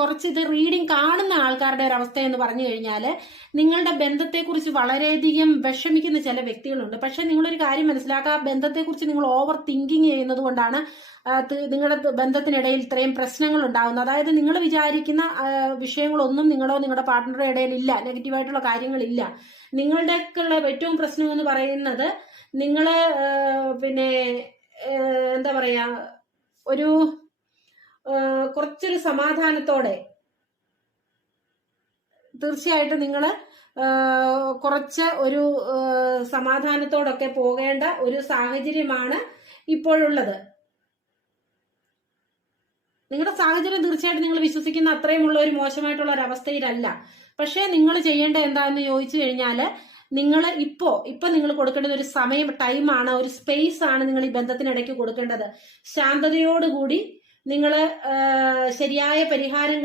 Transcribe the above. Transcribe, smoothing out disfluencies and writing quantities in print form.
കുറച്ച് ഇത് റീഡിങ് കാണുന്ന ആൾക്കാരുടെ ഒരു അവസ്ഥ എന്ന് പറഞ്ഞു കഴിഞ്ഞാൽ നിങ്ങളുടെ ബന്ധത്തെക്കുറിച്ച് വളരെയധികം വിഷമിക്കുന്ന ചില വ്യക്തികളുണ്ട്. പക്ഷെ നിങ്ങളൊരു കാര്യം മനസ്സിലാക്കുക, ബന്ധത്തെക്കുറിച്ച് നിങ്ങൾ ഓവർ തിങ്കിങ് ചെയ്യുന്നത് കൊണ്ടാണ് നിങ്ങളുടെ ബന്ധത്തിനിടയിൽ ഇത്രയും പ്രശ്നങ്ങൾ ഉണ്ടാകുന്നത്. അതായത് നിങ്ങൾ വിചാരിക്കുന്ന വിഷയങ്ങളൊന്നും നിങ്ങളോ നിങ്ങളുടെ പാർട്ട്ണറുടെ ഇടയിൽ ഇല്ല, നെഗറ്റീവായിട്ടുള്ള കാര്യങ്ങളില്ല. നിങ്ങളുടെയൊക്കെയുള്ള ഏറ്റവും പ്രശ്നം എന്ന് പറയുന്നത് നിങ്ങള് പിന്നെ എന്താ പറയാ, ഒരു കുറച്ചൊരു സമാധാനത്തോടെ, തീർച്ചയായിട്ടും നിങ്ങൾ കുറച്ച് ഒരു സമാധാനത്തോടൊക്കെ പോകേണ്ട ഒരു സാഹചര്യമാണ് ഇപ്പോഴുള്ളത്. നിങ്ങളുടെ സാഹചര്യം തീർച്ചയായിട്ടും നിങ്ങൾ വിശ്വസിക്കുന്ന അത്രയുമുള്ള ഒരു മോശമായിട്ടുള്ള ഒരു അവസ്ഥയിലല്ല. പക്ഷേ നിങ്ങൾ ചെയ്യേണ്ട എന്താണെന്ന് ചോദിച്ചു കഴിഞ്ഞാൽ, നിങ്ങൾ ഇപ്പൊ നിങ്ങൾ കൊടുക്കേണ്ടത് ഒരു സമയം, ടൈമാണ്, ഒരു സ്പേസ് ആണ് നിങ്ങൾ ഈ ബന്ധത്തിനിടയ്ക്ക് കൊടുക്കേണ്ടത്. ശാന്തതയോടുകൂടി നിങ്ങൾ ശരിയായ പരിഹാരം